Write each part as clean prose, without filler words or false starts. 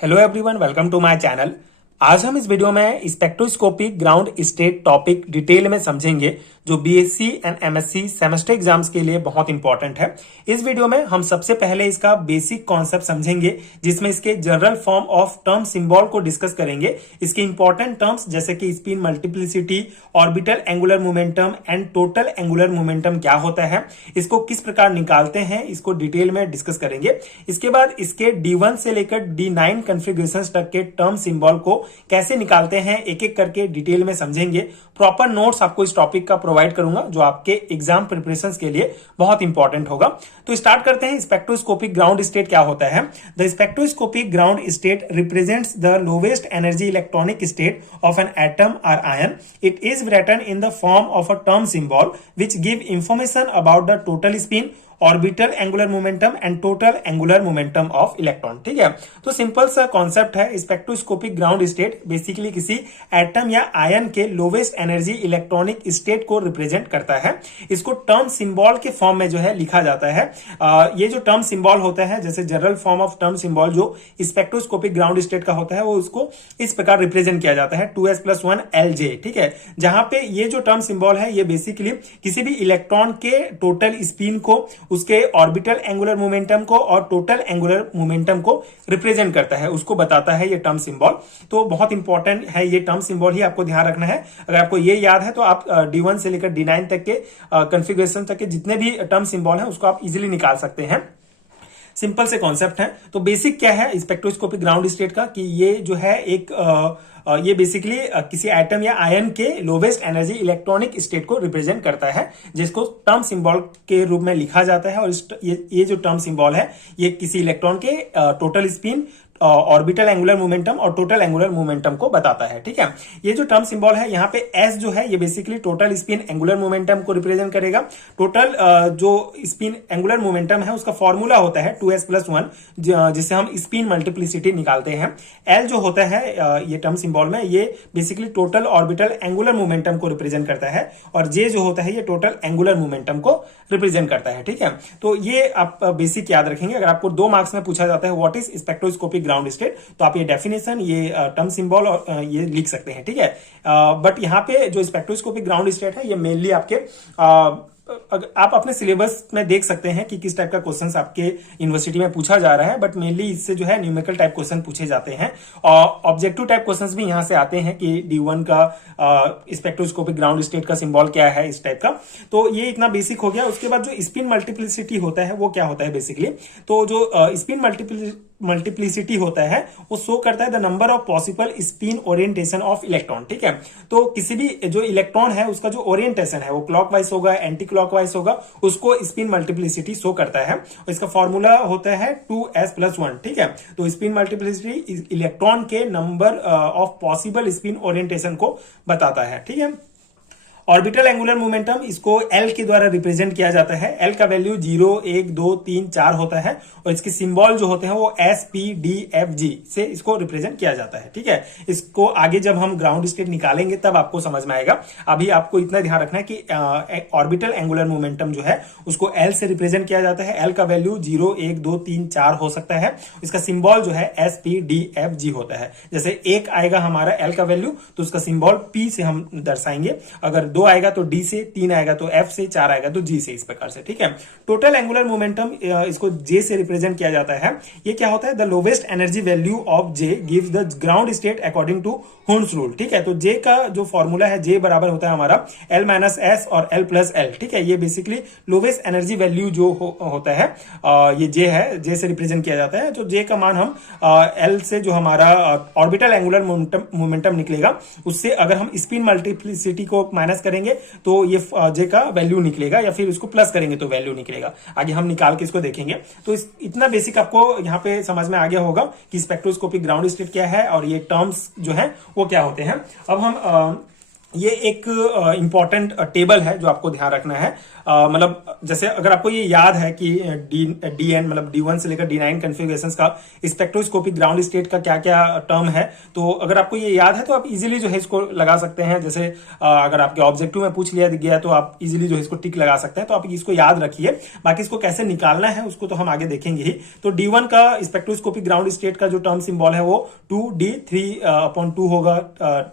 Hello everyone, welcome to my channel. आज हम इस वीडियो में spectroscopic ground state topic detail में समझेंगे, जो BSc and MSc semester exams के लिए बहुत इंपॉर्टेंट है। इस वीडियो में हम सबसे पहले इसका बेसिक कॉन्सेप्ट समझेंगे, जिसमें इसके general form of term symbol को डिस्कस करेंगे। इसके इंपॉर्टेंट टर्म्स जैसे कि spin multiplicity, orbital angular momentum and total angular momentum क्या होता है, इसको किस प्रकार निकालते हैं, इसको डिटेल में डिस्कस करेंगे। इसके बाद इसके D1 से लेकर D9 कॉन्फ़िगरेशन तक के टर्म सिंबल को कैसे निकालते हैं, एक एक करके डिटेल में समझेंगे। प्रॉपर नोट्स आपको इस टॉपिक का प्रोवाइड करूंगा, जो आपके एग्जाम प्रिपरेशन के लिए बहुत इंपॉर्टेंट होगा। तो स्टार्ट करते हैं। स्पेक्ट्रोस्कोपिक ग्राउंड स्टेट क्या होता है? The spectroscopic ground state represents the lowest energy electronic state of an atom और ion. It is written in the form of a term symbol which give information about the total spin, orbital angular momentum and total angular momentum of electron. ठीक है, तो simple सा concept है। Spectroscopic ground state basically किसी atom या ion के lowest energy electronic state को represent करता है। इसको टर्म सिंबल के फॉर्म में जो है लिखा जाता है। ये जो टर्म सिंबल होता है, जैसे general form of term symbol जो स्पेक्ट्रोस्कोपिक ग्राउंड स्टेट का होता है, वो उसको इस प्रकार रिप्रेजेंट किया जाता है 2s+1 Lj। ठीक है, जहां पे ये जो टर्म सिंबल है, ये बेसिकली किसी भी इलेक्ट्रॉन के टोटल स्पिन को, उसके ऑर्बिटल एंगुलर मोमेंटम को और टोटल एंगुलर मोमेंटम को रिप्रेजेंट करता है, उसको बताता है ये टर्म सिंबल। तो बहुत इंपॉर्टेंट है ये टर्म सिंबल, ही आपको ध्यान रखना है। अगर आपको ये याद है तो आप D1 से लेकर D9 तक के कॉन्फ़िगरेशन तक के जितने भी टर्म सिंबल हैं उसको आप इजीली निकाल सकते हैं। सिंपल से कॉन्सेप्ट है। तो बेसिक क्या है स्पेक्ट्रोस्कोपिक ग्राउंड स्टेट का, कि ये जो है ये बेसिकली किसी एटम या आयन के लोवेस्ट एनर्जी इलेक्ट्रॉनिक स्टेट को रिप्रेजेंट करता है, जिसको टर्म सिंबल के रूप में लिखा जाता है। और ये जो टर्म सिंबल है, ये किसी इलेक्ट्रॉन के total spin, orbital angular momentum और टोटल एंगुलर मोमेंटम को बताता है। ठीक है, ये जो टर्म सिंबल है, यहाँ पे S जो है, ये basically total spin angular momentum को रिप्रेजेंट करेगा। टोटल जो स्पिन एंगुलर मोमेंटम है, उसका फॉर्मूला होता है 2s+1, जिससे हम स्पिन मल्टीप्लिसिटी निकालते हैं। L जो होता है ये टर्म सिंबल में, ये basically total orbital angular momentum को रिप्रेजेंट करता है। और J जो होता है, ये टोटल एंगुलर मोमेंटम को रिप्रेजेंट करता है। ठीक है, तो ये आप बेसिक याद रखेंगे। अगर आपको 2 मार्क्स में पूछा जाता है what is spectroscopic ground state, तो आप ये डेफिनेशन, ये टर्म सिंबल और ये लिख सकते हैं। ठीक है, बट यहाँ पे जो स्पेक्ट्रोस्कोपिक ग्राउंड स्टेट है, ये मेनली आपके आप अपने सिलेबस में देख सकते हैं कि किस टाइप का क्वेश्चंस आपके यूनिवर्सिटी में पूछा जा रहा है। बट मेनली इससे जो है न्यूमेरिकल टाइप क्वेश्चन पूछे जाते हैं, और ऑब्जेक्टिव टाइप क्वेश्चंस भी यहां से आते हैं कि D1 का स्पेक्ट्रोस्कोपिक ग्राउंड स्टेट का सिंबल क्या है, इस टाइप का। तो ये इतना बेसिक हो गया। उसके बाद जो स्पिन मल्टीप्लिसिटी होता है, वो क्या होता है बेसिकली? तो जो स्पिन मल्टीप्लिसिटी होता है, वो शो करता है the number of possible spin orientation of electron. ठीक है, तो किसी भी जो इलेक्ट्रॉन है, उसका जो ओरिएंटेशन है, वो क्लॉकवाइज होगा, एंटी क्लॉकवाइज होगा, उसको स्पिन मल्टीप्लिसिटी शो करता है। इसका फॉर्मूला होता है 2s+1। ठीक है, तो स्पिन मल्टीप्लिसिटी इलेक्ट्रॉन के number of possible spin orientation को बताता है। ठीक है, ऑर्बिटल एंगुलर मोमेंटम, इसको L के द्वारा रिप्रेजेंट किया जाता है। L का वैल्यू 0, 1, 2, 3, 4 होता है, और इसके सिंबल जो होते हैं वो S,P,D,F,G से इसको रिप्रेजेंट किया जाता है। ठीक है, इसको आगे जब हम ग्राउंड स्टेट निकालेंगे तब आपको समझ में आएगा। अभी आपको इतना ध्यान रखना है कि ऑर्बिटल एंगुलर मोमेंटम जो है, उसको L से रिप्रेजेंट किया जाता है। L का वैल्यू 0, 1, 2, 3, 4 हो सकता है। इसका सिंबल जो है S,P,D,F,G होता है। जैसे 1 आएगा हमारा L का वैल्यू, तो उसका सिंबल P से हम दर्शाएंगे। अगर 2 आएगा तो D से, 3 आएगा तो F से, 4 आएगा तो G से, इस प्रकार से। ठीक है, टोटल एंगुलर मोमेंटम इसको J से रिप्रेजेंट किया जाता है। ये क्या होता है? The lowest energy value of J gives the ground state according to Hund's rule. ठीक है, तो J का जो फॉर्मूला है, J बराबर होता है हमारा L-S और L+L। ठीक है, ये बेसिकली लोवेस्ट एनर्जी वैल्यू जो होता है, ये J है, J से रिप्रेजेंट किया जाता है। तो J का मान हम L से जो हमारा ऑर्बिटल एंगुलर मोमेंटम निकलेगा, उससे अगर हम स्पिन मल्टीप्लिसिटी को माइनस करेंगे तो ये J का वैल्यू निकलेगा, या फिर उसको प्लस करेंगे तो वैल्यू निकलेगा। आगे हम निकाल के इसको देखेंगे। तो इतना बेसिक आपको यहाँ पे समझ में आ गया होगा कि स्पेक्ट्रोस्कोपिक ग्राउंड स्टेट क्या है और ये टर्म्स जो है वो क्या होते हैं। अब हम ये एक इंपॉर्टेंट टेबल है जो आपको ध्यान रखना है। मतलब जैसे अगर आपको ये याद है कि डी एन मतलब D1 से लेकर D9 कॉन्फ़िगरेशंस का स्पेक्ट्रोस्कोपिक ग्राउंड स्टेट का क्या क्या टर्म है, तो अगर आपको ये याद है तो आप इजीली जो है इसको लगा सकते हैं। जैसे अगर आपके ऑब्जेक्टिव में पूछ लिया गया तो आप इजीली जो है इसको टिक लगा सकते हैं। तो आप इसको याद रखिए, बाकी इसको कैसे निकालना है उसको तो हम आगे देखेंगे ही। तो D1 का स्पेक्ट्रोस्कोपिक ग्राउंड स्टेट का जो टर्म सिंबल है वो 2D3/2 होगा,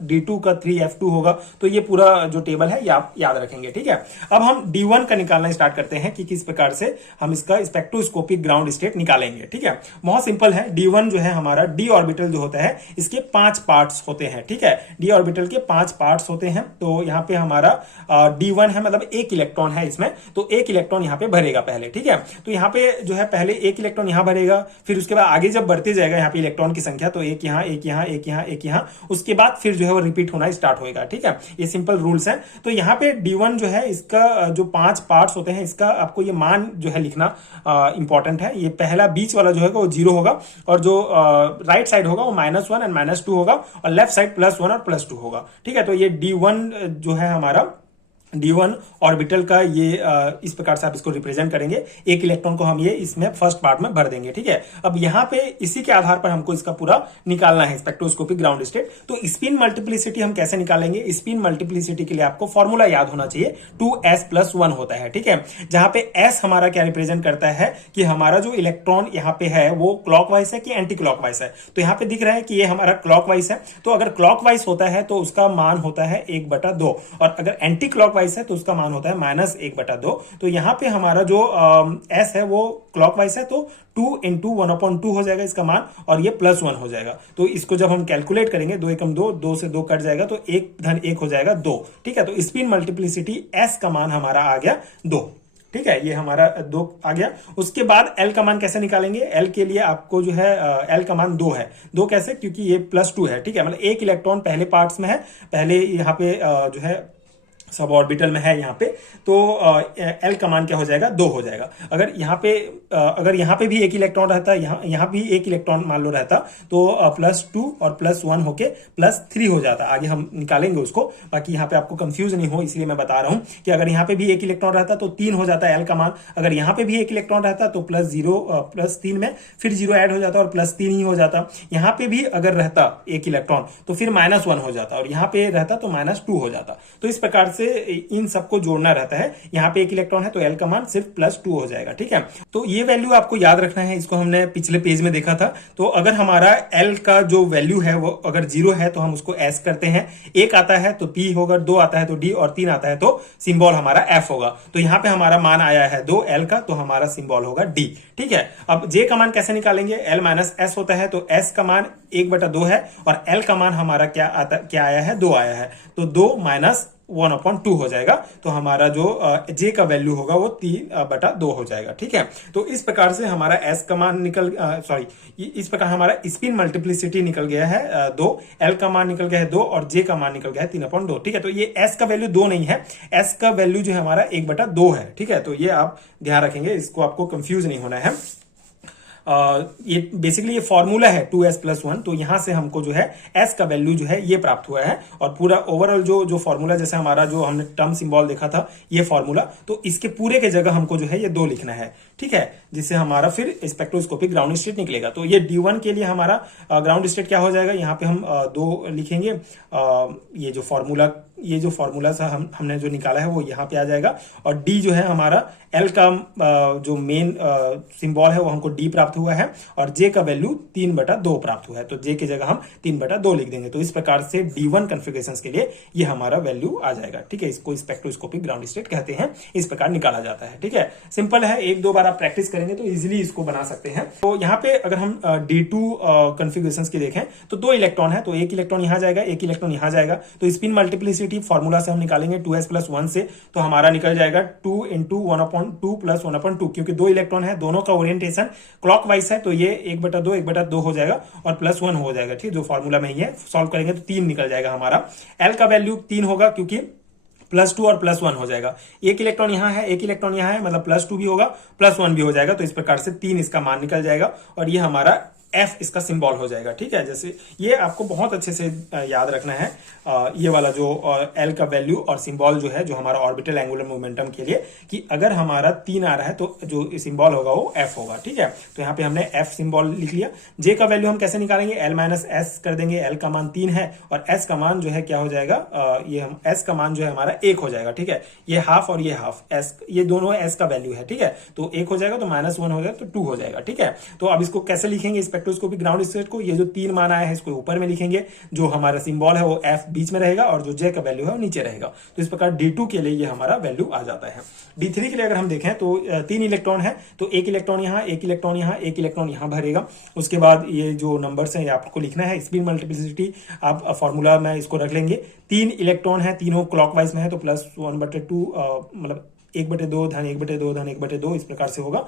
D2 का 3F2 होगा। तो ये पूरा जो टेबल है ये आप याद रखेंगे, ठीक है। अब हम D1 का निकालना स्टार्ट करते हैं कि किस प्रकार से हम इसका स्पेक्ट्रोस्कोपिक ग्राउंड स्टेट निकालेंगे, ठीक है। बहुत सिंपल है। D1 जो है हमारा d ऑर्बिटल जो होता है इसके 5 पार्ट्स होते हैं, ठीक है। d ऑर्बिटल के 5 पार्ट्स होते हैं। तो यहाँ पे हमारा D1 है, मतलब एक इलेक्ट्रॉन है इसमें, तो एक इलेक्ट्रॉन यहाँ पे भरेगा पहले, ठीक है। तो यहाँ पे जो है पहले एक इलेक्ट्रॉन यहाँ भरेगा, फिर उसके बाद आगे जब बढ़ते जाएगा यहाँ पे इलेक्ट्रॉन की संख्या, तो एक यहाँ, एक यहाँ, एक यहाँ, एक यहाँ, उसके बाद फिर जो है वो रिपीट होना स्टार्ट होगा, ठीक है। ये सिंपल रूल्स हैं। तो यहाँ पे D1 जो है इसका जो 5 पार्ट्स होते हैं इसका आपको ये मान जो है लिखना इंपॉर्टेंट है। ये पहला बीच वाला जो है वो 0 होगा, और जो राइट साइड होगा वो -1 एंड -2 होगा, और लेफ्ट साइड +1 और +2 होगा, ठीक है। तो ये D1 जो है हमारा D1 ऑर्बिटल का ये इस प्रकार से आप इसको रिप्रेजेंट करेंगे। एक इलेक्ट्रॉन को हम ये इसमें फर्स्ट पार्ट में भर देंगे, ठीक है। अब यहाँ पे इसी के आधार पर हमको इसका पूरा निकालना है स्पेक्ट्रोस्कोपिक ग्राउंड स्टेट। तो स्पिन मल्टीप्लिसिटी हम कैसे निकालेंगे? स्पिन मल्टीप्लिसिटी के लिए आपको फॉर्मूला याद होना चाहिए, 2s+1 होता है, ठीक है। जहां पे s हमारा क्या रिप्रेजेंट करता है कि हमारा जो इलेक्ट्रॉन यहाँ पे है वो क्लॉकवाइज है कि एंटी क्लॉकवाइज है। तो यहाँ पे दिख रहा है कि ये हमारा क्लॉकवाइज है, तो अगर क्लॉकवाइज होता है तो उसका मान होता है 1/2, और अगर एंटी क्लॉकवाइज है तो उसका मान होता है -1/2। तो यहां पे हमारा जो s है वो क्लॉकवाइज है, तो 2 × 1/2 हो जाएगा इसका मान, और ये +1 हो जाएगा। तो इसको जब हम कैलकुलेट करेंगे 2 एकम 2, 2 से 2 कट जाएगा, तो 1 - 1 हो जाएगा 2, ठीक है। तो स्पिन मल्टीप्लिसिटी s का मान हमारा आ गया 2, ठीक है। ये हमारा 2 आ गया। उसके बाद L का मान कैसे निकालेंगे? L के लिए आपको जो है L का मान 2 है। 2 कैसे? क्योंकि ये +2 है, ठीक है। मतलब एक इलेक्ट्रॉन पहले पार्ट्स में है, पहले यहाँ पे जो है सब ऑर्बिटल में है यहाँ पे, तो L का मान क्या हो जाएगा? 2 हो जाएगा। अगर यहाँ पे भी एक इलेक्ट्रॉन रहता, यहाँ भी एक इलेक्ट्रॉन मान लो रहता, तो +2 और +1 होके +3 हो जाता। आगे हम निकालेंगे उसको, बाकी यहाँ पे आपको कंफ्यूज नहीं हो इसलिए मैं बता रहा हूँ कि अगर यहाँ पे भी एक इलेक्ट्रॉन रहता तो 3 हो जाता L का मान। अगर यहाँ पे भी एक इलेक्ट्रॉन रहता तो +3 में फिर 0 ऐड हो जाता और +3 ही हो जाता। यहाँ पे भी अगर रहता एक इलेक्ट्रॉन तो फिर -1 हो जाता, और यहाँ पे रहता तो -2 हो जाता। तो इस प्रकार से इन सबको जोड़ना रहता है। यहाँ पे एक इलेक्ट्रॉन है तो L का मान सिर्फ +2 हो जाएगा, ठीक है। तो ये वैल्यू आपको याद रखना है, इसको हमने पिछले पेज में देखा था। तो अगर हमारा L का जो वैल्यू है वो अगर 0 है तो हम उसको S करते हैं, 1 आता है तो P होगा, 2 आता है तो D, और 3 आता है तो सिंबल हमारा F होगा। तो यहाँ पे हमारा मान आया है 2 L का, तो हमारा सिंबल होगा D, ठीक है। अब J का मान कैसे निकालेंगे? L - S होता है, तो S का मान 1/2 है, और L का मान हमारा क्या आया है? 2 आया है, तो 2 - 1/2 हो जाएगा। तो हमारा जो J का वैल्यू होगा वो 3/2 हो जाएगा, ठीक है। तो इस प्रकार से हमारा S का मान इस प्रकार हमारा स्पिन मल्टीप्लिसिटी निकल गया है 2, L का मान निकल गया है 2, और J का मान निकल गया है 3/2, ठीक है। तो ये S का वैल्यू 2 नहीं है, S का वैल्यू जो है हमारा 1/2 है, ठीक है। तो ये आप ध्यान रखेंगे, इसको आपको कंफ्यूज नहीं होना है। ये बेसिकली ये फॉर्मूला है 2s+1, तो यहां से हमको जो है s का वैल्यू जो है ये प्राप्त हुआ है, और पूरा ओवरऑल जो फॉर्मूला, जैसे हमारा जो हमने टर्म सिंबल देखा था ये फॉर्मूला, तो इसके पूरे के जगह हमको जो है ये 2 लिखना है, ठीक है, जिससे हमारा फिर स्पेक्ट्रोस्कोपिक ग्राउंड स्टेट निकलेगा। तो ये D1 के लिए हमारा ग्राउंड स्टेट क्या हो जाएगा? यहाँ पे हम 2 लिखेंगे। ये जो फॉर्मूला सा हमने जो निकाला है वो यहाँ पे आ जाएगा, और D जो है हमारा L का जो मेन सिंबल है वो हमको D प्राप्त हुआ है, और J का वैल्यू 3/2 प्राप्त हुआ है, तो J की जगह हम 3/2 लिख देंगे। तो इस प्रकार से D1 कॉन्फ़िगरेशंस के लिए ये हमारा वैल्यू आ जाएगा, ठीक है। इसको स्पेक्ट्रोस्कोपिक ग्राउंड स्टेट कहते हैं, इस प्रकार निकाला जाता है, ठीक है। सिंपल है, 1-2 बार आप प्रैक्टिस करेंगे तो इजिली इसको बना सकते हैं। तो यहाँ पे अगर हम D2 कॉन्फ़िगरेशंस की देखें तो 2 इलेक्ट्रॉन है, तो एक इलेक्ट्रॉन यहाँ जाएगा, एक इलेक्ट्रॉन यहाँ जाएगा। तो स्पिन मल्टीप्लिसिटी फॉर्मूला से हम निकालेंगे 2s+1 से, तो हमारा निकल जाएगा 2 × 1/2 + 1/2, क्योंकि 2 इलेक्ट्रॉन है, दोनों का ओरिएंटेशन क्लॉकवाइज है, तो ये 1/2 1/2 हो जाएगा, और +1 हो जाएगा, ठीक है। जो फॉर्मूला में ही है, सॉल्व करेंगे तो 3 निकल जाएगा हमारा। L का वैल्यू 3 होगा, क्योंकि +2 और +1 हो जाएगा। एक इलेक्ट्रॉन यहाँ है, एक इलेक्ट्रॉन यहाँ है, मतलब +2 भी होगा, +1 भी हो जाएगा। तो इस प्रकार से 3 इसका मान निकल जाएगा, और ये हमारा एफ इसका सिंबल हो जाएगा। ठीक है, जैसे ये आपको बहुत अच्छे से याद रखना है, ये वाला जो एल का वैल्यू और सिंबल जो है, जो हमारा ऑर्बिटल एंगुलर मोमेंटम के लिए, कि अगर हमारा 3 आ रहा है तो जो सिंबल होगा वो एफ होगा। ठीक है, तो यहाँ पे हमने एफ सिंबल लिख लिया। जे का वैल्यू हम कैसे निकालेंगे, एल माइनस एस कर देंगे। एल का मान 3 है और एस का मान जो है क्या हो जाएगा, ये हम एस का मान जो है हमारा 1 हो जाएगा। ठीक है, ये हाफ और ये हाफ, एस ये दोनों एस का वैल्यू है। ठीक है, तो 1 हो जाएगा तो -1 हो जाएगा तो 2 हो जाएगा। ठीक है, तो अब इसको कैसे लिखेंगे स्पेक्ट्रोस्कोपिक ग्राउंड स्टेट को, ये जो 3 मान आया है इसको ऊपर में लिखेंगे, जो हमारा सिंबल है वो एफ बीच में रहेगा और जो जे का वैल्यू है वो नीचे रहेगा। तो इस प्रकार D2 के लिए ये हमारा वैल्यू आ जाता है। D3 के लिए अगर हम देखें तो 3 इलेक्ट्रॉन है, तो 1 इलेक्ट्रॉन यहाँ, 1 इलेक्ट्रॉन यहाँ, 1 इलेक्ट्रॉन यहाँ भरेगा। उसके बाद ये जो नंबर्स हैं ये आपको लिखना है, स्पिन मल्टीप्लिसिटी आप फॉर्मूला में इसको रख लेंगे। 3 इलेक्ट्रॉन है, तीनों क्लॉकवाइज में है, तो +1/2 मतलब 1/2 धन 1/2 धन 1/2 इस प्रकार से होगा।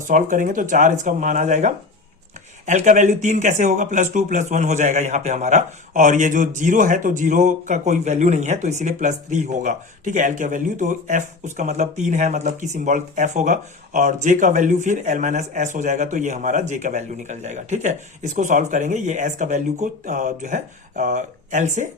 सॉल्व करेंगे तो 4 इसका मान आ जाएगा। एल का वैल्यू 3 कैसे होगा, +2 +1 हो जाएगा यहाँ पे हमारा, और ये जो 0 है तो 0 का कोई वैल्यू नहीं है तो इसीलिए +3 होगा। ठीक है, एल का वैल्यू तो एफ उसका मतलब 3 है, मतलब कि सिंबल एफ होगा, और जे का वैल्यू फिर एल माइनस एस हो जाएगा, तो ये हमारा जे का वैल्यू निकल जाएगा। ठीक है, इसको सॉल्व करेंगे, ये एस का वैल्यू को जो है एल से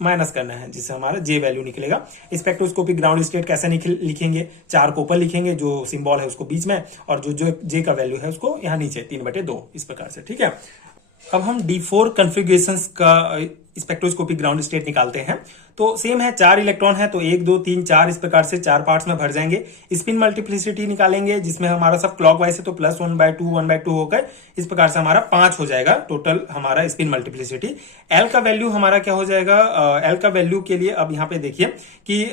माइनस करना है, जिससे हमारा जे वैल्यू निकलेगा। स्पेक्ट्रोस्कोपिक ग्राउंड स्टेट कैसे लिखेंगे, 4 को ऊपर लिखेंगे, जो सिंबल है उसको बीच में, और जो जे का वैल्यू है उसको यहाँ नीचे 3/2 इस प्रकार से। ठीक है, अब हम D4 कॉन्फ़िगरेशंस का स्पेक्ट्रोस्कोपिक ग्राउंड स्टेट निकालते हैं। तो सेम है, 4 इलेक्ट्रॉन है तो 1 2 3 4 इस प्रकार से 4 पार्ट्स में भर जाएंगे। स्पिन मल्टीप्लिसिटी निकालेंगे, जिसमें हमारा सब क्लॉकवाइज है तो +1/2 1/2 होकर इस प्रकार से हमारा 5 हो जाएगा टोटल हमारा स्पिन मल्टीप्लिसिटी। एल का वैल्यू हमारा क्या हो जाएगा, एल का वैल्यू के लिए अब यहाँ पे देखिए कि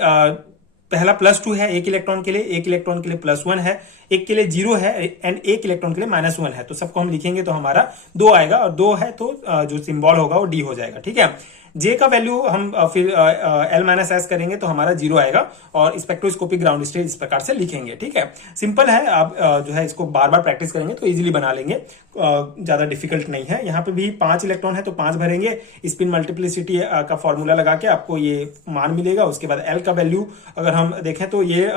पहला +2 है 1 इलेक्ट्रॉन के लिए, 1 इलेक्ट्रॉन के लिए +1 है, 1 के लिए 0 है एंड 1 इलेक्ट्रॉन के लिए -1 है। तो सबको हम लिखेंगे तो हमारा 2 आएगा, और 2 है तो जो सिंबल होगा वो डी हो जाएगा। ठीक है, जे का वैल्यू हम फिर एल माइनस एस करेंगे तो हमारा 0 आएगा, और स्पेक्ट्रोस्कोपिक ग्राउंड स्टेट इस प्रकार से लिखेंगे। ठीक है, सिंपल है, आप जो है इसको बार बार प्रैक्टिस करेंगे तो इजीली बना लेंगे, ज्यादा डिफिकल्ट नहीं है। यहाँ पे भी 5 इलेक्ट्रॉन है तो 5 भरेंगे, स्पिन मल्टीप्लिसिटी का फॉर्मूला लगा के आपको ये मान मिलेगा। उसके बाद एल का वैल्यू अगर हम देखें तो ये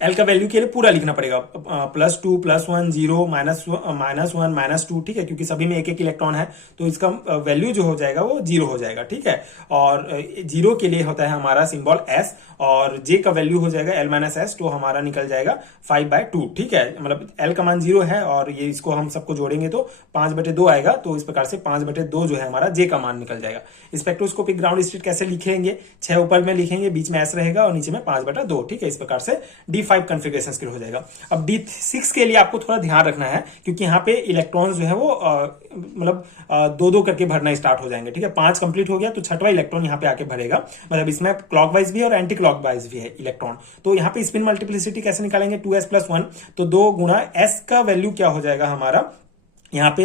एल का वैल्यू के लिए पूरा लिखना पड़ेगा, +2 +1 0 -1 -2। ठीक है, क्योंकि सभी में 1 1 इलेक्ट्रॉन है तो इसका वैल्यू जो हो जाएगा वो 0 हो जाएगा। ठीक है, और 0 के लिए होता है हमारा सिंबल एस, और जे का वैल्यू हो जाएगा एल माइनस एस, तो हमारा निकल जाएगा 5/2। ठीक है, मतलब एल का मान 0 है और ये इसको हम सबको जोड़ेंगे तो 5/2 आएगा, तो इस प्रकार से 5/2 जो है हमारा जे का मान निकल जाएगा। स्पेक्ट्रोस्कोपिक ग्राउंड स्टेट कैसे लिखेंगे, 6 ऊपर में लिखेंगे, बीच में एस रहेगा और नीचे में 5/2। ठीक है, इस प्रकार से D5 कॉन्फ़िगरेशन के लिए हो जाएगा। अब D6 के लिए आपको थोड़ा ध्यान रखना है, क्योंकि यहाँ पे इलेक्ट्रॉन्स जो है वो मतलब 2 करके भरना स्टार्ट हो जाएंगे। ठीक है, 5 कंप्लीट हो गया तो 6वां इलेक्ट्रॉन यहाँ पे आके भरेगा, मतलब इसमें क्लॉकवाइज भी और एंटी क्लॉकवाइज भी है इलेक्ट्रॉन। तो यहाँ पे स्पिन मल्टीप्लिसिटी कैसे निकालेंगे, 2s + 1, तो 2 गुणा s का वैल्यू क्या हो जाएगा हमारा, यहाँ पे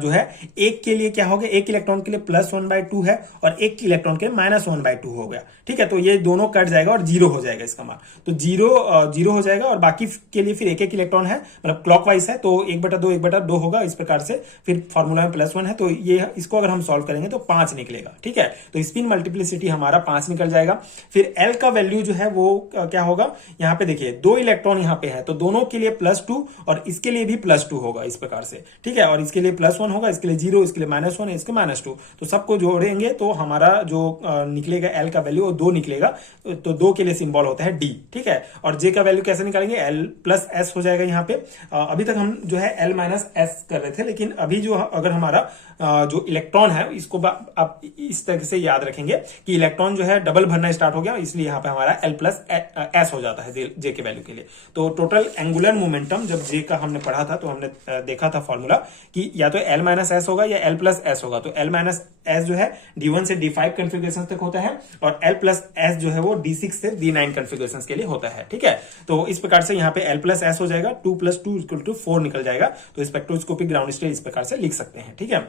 जो है 1 के लिए क्या हो गया, 1 इलेक्ट्रॉन के लिए +1/2 है और 1 इलेक्ट्रॉन के लिए -1/2 हो गया। ठीक है, तो ये दोनों कट जाएगा और 0 हो जाएगा इसका मान, तो 0 हो जाएगा, और बाकी के लिए फिर 1 1 इलेक्ट्रॉन है, मतलब क्लॉकवाइज है तो 1/2 1/2 होगा इस प्रकार से। फिर फॉर्मूला में +1 है तो ये इसको अगर हम सॉल्व करेंगे तो 5 निकलेगा। ठीक है, तो स्पिन मल्टीप्लिसिटी हमारा 5 निकल जाएगा। फिर एल का वैल्यू जो है वो क्या होगा, यहाँ पे देखिए 2 इलेक्ट्रॉन यहाँ पे है तो दोनों के लिए +2 और इसके लिए भी +2 होगा इस प्रकार से। ठीक है, और इसके लिए +1 होगा, इसके लिए 0, इसके लिए -1, इसके -2, तो सबको जोड़ेंगे तो हमारा जो निकलेगा एल का वैल्यू 2 निकलेगा, तो 2 के लिए सिंबल होता है डी। ठीक है, और जे का वैल्यू कैसे निकालेंगे, एल + एस हो जाएगा। यहाँ पे अभी तक हम जो है एल माइनस एस कर रहे थे, लेकिन अभी जो अगर हमारा जो इलेक्ट्रॉन है इसको आप इस तरह से याद रखेंगे कि इलेक्ट्रॉन जो है डबल भरना स्टार्ट हो गया, इसलिए यहाँ पे हमारा एल + एस हो जाता है जे के वैल्यू के लिए। तो टोटल एंगुलर मोमेंटम जब जे का हमने पढ़ा था तो हमने देखा था फॉर्मूला कि या तो एल माइनस एस होगा या एल + एस होगा। तो एल माइनस एस जो है D1 से D5 कॉन्फ़िगरेशन तक होता है, और एल + एस जो है वो D6 से D9 कॉन्फ़िगरेशन के लिए होता है। ठीक है, तो इस प्रकार से यहाँ पे एल + एस हो जाएगा, 2 + 2 = 4 निकल जाएगा। तो स्पेक्ट्रोस्कोपिक ग्राउंड स्टेट इस प्रकार से लिख सकते हैं। ठीक है,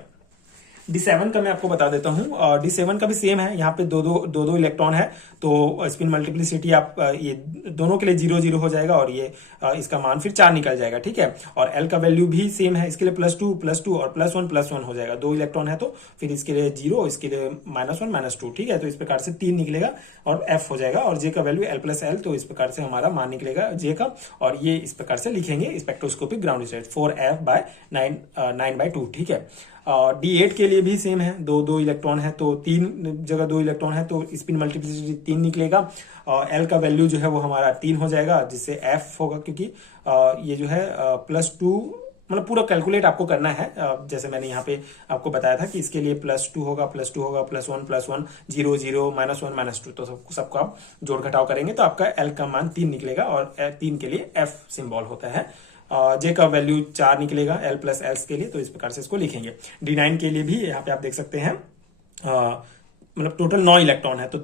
D7 का मैं आपको बता देता हूँ। D7 का भी सेम है, यहाँ पे दो इलेक्ट्रॉन है, तो स्पिन मल्टीप्लिसिटी आप ये दोनों के लिए 0 0 हो जाएगा और ये इसका मान फिर 4 निकल जाएगा, ठीक है। और L का वैल्यू भी सेम है, इसके लिए +2 और +1 हो जाएगा। 2 इलेक्ट्रॉन है तो फिर इसके लिए 0, इसके लिए -1 -2, ठीक है। तो इस प्रकार से 3 निकलेगा और F हो जाएगा, और J का वैल्यू L+L, तो इस प्रकार से हमारा मान निकलेगा J का, और ये इस प्रकार से लिखेंगे स्पेक्ट्रोस्कोपिक ग्राउंड स्टेट 4F/9/2, ठीक है। D8 के लिए भी सेम है, दो इलेक्ट्रॉन है तो 3 जगह 2 इलेक्ट्रॉन है तो स्पिन मल्टीप्लिसिटी 3 निकलेगा। L का वैल्यू जो है वो हमारा 3 हो जाएगा, जिससे F होगा, क्योंकि ये जो है +2, मतलब पूरा कैलकुलेट आपको करना है, जैसे मैंने यहाँ पे आपको बताया था कि इसके लिए +2 होगा, +1 +1 0 0 -1 -2, तो सबको आप जोड़ घटाव करेंगे तो आपका L का मान 3 निकलेगा, और 3 के लिए F सिंबल होता है। J का वैल्यू 4 निकलेगा L+L के लिए, तो इस प्रकार से इसको लिखेंगे। D9 के लिए भी यहाँ पे आप देख सकते हैं, मतलब टोटल 9 इलेक्ट्रॉन है तो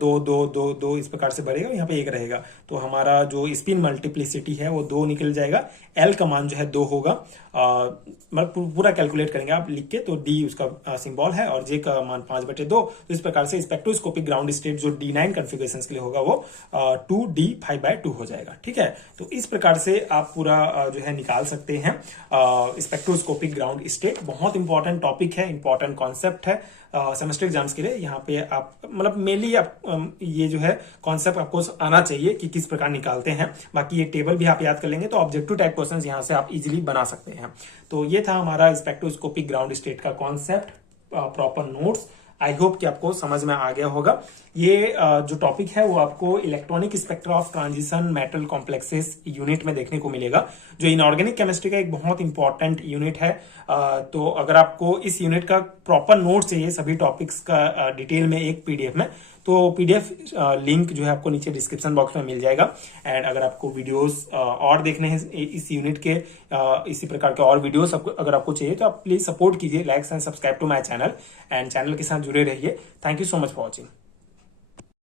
2 इस प्रकार से बढ़ेगा, यहाँ पे 1 रहेगा, तो हमारा जो स्पिन मल्टीप्लिसिटी है वो 2 निकल जाएगा। L का मान जो है 2 होगा, मतलब पूरा कैलकुलेट करेंगे आप लिख के, तो D उसका सिंबल है, और J का मान 5/2, तो इस प्रकार से स्पेक्ट्रोस्कोपिक ग्राउंड स्टेट जो D9 कॉन्फ़िगरेशंस के लिए होगा वो 2D5/2 हो जाएगा, ठीक है। तो इस प्रकार से आप पूरा जो है निकाल सकते हैं स्पेक्ट्रोस्कोपिक ग्राउंड स्टेट। बहुत इंपॉर्टेंट टॉपिक है, इंपॉर्टेंट कॉन्सेप्ट है सेमेस्टर एग्जाम्स के लिए। यहाँ पे आप मतलब मेनली आप ये जो है कॉन्सेप्ट आपको आना चाहिए कि किस प्रकार निकालते हैं, बाकी ये टेबल भी आप याद कर लेंगे तो ऑब्जेक्टिव टाइप क्वेश्चंस यहाँ से आप इजीली बना सकते हैं। तो ये था हमारा स्पेक्ट्रोस्कोपिक ग्राउंड स्टेट का concept, proper notes. I hope कि आपको समझ में आ गया होगा। ये जो टॉपिक है वो आपको electronic spectra of transition metal complexes unit में देखने को मिलेगा, जो इनऑर्गेनिक केमिस्ट्री का एक बहुत इंपॉर्टेंट यूनिट है। तो अगर आपको इस यूनिट का प्रॉपर नोट चाहिए सभी टॉपिक्स का डिटेल में एक पीडीएफ में, तो पीडीएफ लिंक जो है आपको नीचे डिस्क्रिप्शन बॉक्स में मिल जाएगा। एंड अगर आपको वीडियोस और देखने हैं इस यूनिट के, इसी प्रकार के और वीडियोस अगर आपको चाहिए तो आप प्लीज सपोर्ट कीजिए, like and subscribe to my channel, and channel के साथ जुड़े रहिए। Thank you so much for watching.